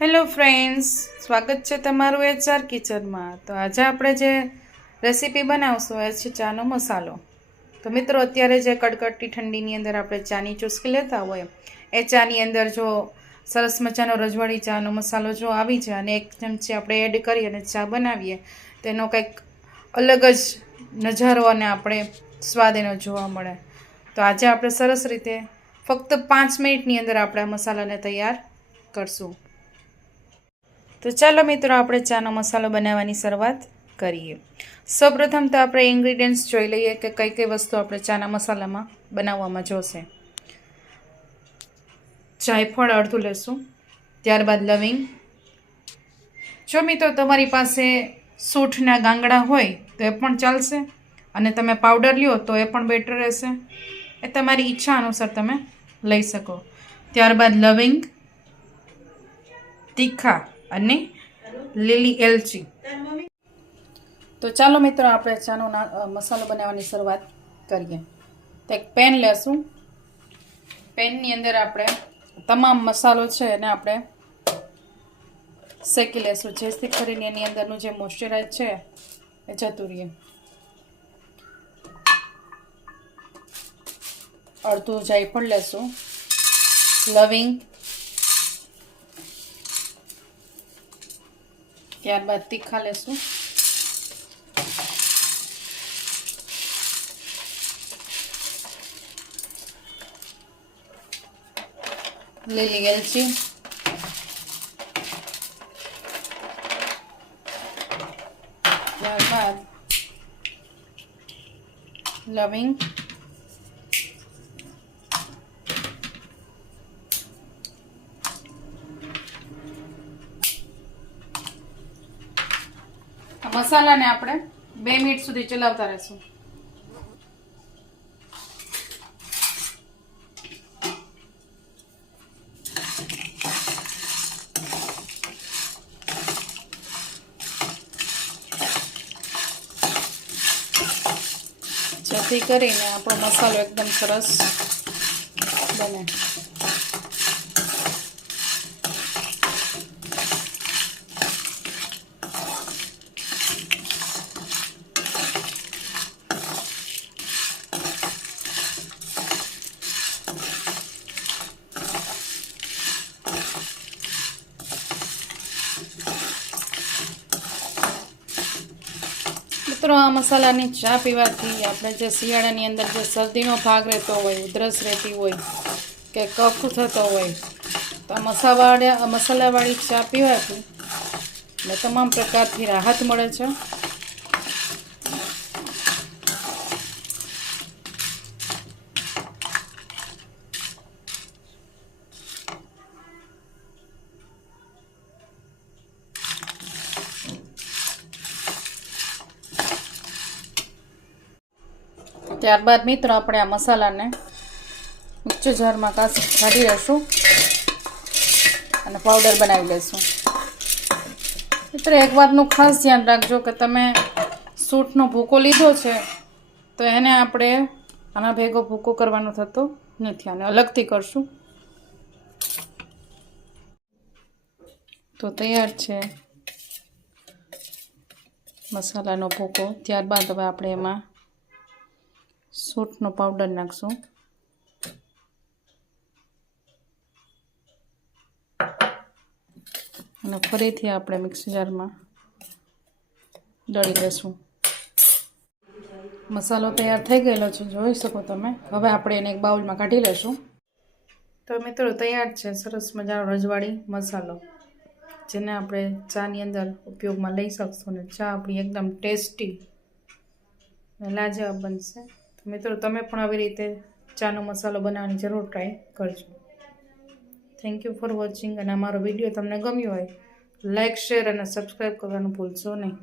Hello friends સ્વાગત છે તમારું એચઆર કિચનમાં તો આજે આપણે જે રેસીપી બનાવશું, એ છે ચાનો મસાલો. તો મિત્રો, અત્યારે જે કડકડતી ઠંડીની અંદર આપણે ચાની ચુસ્કી લેતા હોય, એ ચાની અંદર જો સરસ મજાનો રજવાડી ચાનો મસાલો જો આવી જાય અને એક ચમચી આપણે એડ કરી અને ચા બનાવીએ, તો એનો કંઈક અલગ જ નજારો અને આપણે સ્વાદ એનો જોવા મળે. તો આજે આપણે સરસ રીતે ફક્ત પાંચ મિનિટની અંદર આપણે મસાલાને તૈયાર કરશું. તો ચાલો મિત્રો, આપણે ચાનો મસાલો બનાવવાની શરૂઆત કરીએ. સૌપ્રથમ તો આપણે ઇન્ગ્રીડિયન્ટ્સ જોઈ લઈએ કે કઈ કઈ વસ્તુ આપણે ચાના મસાલામાં બનાવવામાં જોશે. જાયફળ અડધું લેશું, ત્યારબાદ લવિંગ. જો મિત્રો, તમારી પાસે સૂંઠના ગાંગડા હોય તો એ પણ ચાલશે અને તમે પાવડર લ્યો તો એ પણ બેટર રહેશે. એ તમારી ઈચ્છા અનુસાર તમે લઈ શકો. ત્યારબાદ લવિંગ, તીખા. અને લીલી એલચી. તો ચાલો મિત્રો, આપણે ચાનો મસાલો બનાવવાની શરૂઆત કરીએ. તો એક પેન લેશું. પેનની અંદર આપણે તમામ મસાલો છે એને આપણે શેકી લેશું. જેથી કરીને એની અંદરનું જે મોઇશ્ચરાઇઝ છે એ જતું રહીએ અડધું જાયફળ લેશું. લવિંગ ત્યારબાદ તીખા લેશું લીલી એલચી ત્યારબાદ લવિંગ મસાલાને આપણે બે મિનિટ સુધી ચલાવતા રહેશું. જેથી કરીને આપણો મસાલો એકદમ સરસ બને. મિત્રો, આ મસાલાની ચા પીવાથી આપણે જે શિયાળાની અંદર જે શરદીનો ભાગ રહેતો હોય, ઉધરસ રહેતી હોય કે કફ થતો હોય, તો આ મસાવાળા મસાલાવાળી ચા પીવાથી ને તમામ પ્રકારથી રાહત મળે છે. ત્યારબાદ મિત્રો આપણે આ મસાલાને મિક્સર જારમાં કાઢી કાઢી લઈશું અને પાવડર બનાવી લઈશું. મિત્રો, એક વાતનું ખાસ ધ્યાન રાખજો કે તમે સૂટનો ભૂકો લીધો છે, તો એને આપણે આના ભેગો ભૂકો કરવાનો થતો નથી અને અલગથી કરશું. તો તૈયાર છે મસાલાનો ભૂકો. ત્યારબાદ હવે આપણે એમાં સૂટનો પાવડર નાખશું. અને ફરીથી આપણે મિક્સર જારમાં દળી લેશું. મસાલો તૈયાર થઈ ગયેલો છે, જોઈ શકો તમે. હવે આપણે એને એક બાઉલમાં કાઢી લેશું. તો મિત્રો, તૈયાર છે, સરસ મજાનો રજવાડી મસાલો, જેને આપણે ચાની અંદર ઉપયોગમાં લઈ શકશું. અને ચા આપણી એકદમ ટેસ્ટી અને લાજવાબ બનશે. મિત્રો, તમે પણ આવી રીતે ચાનો મસાલો બનાવવાની જરૂર ટ્રાય કરજો. થેન્ક યુ ફોર વોચિંગ અને અમારો વીડિયો તમને ગમ્યો હોય લાઇક શેર અને સબસ્ક્રાઈબ કરવાનું ભૂલશો નહીં.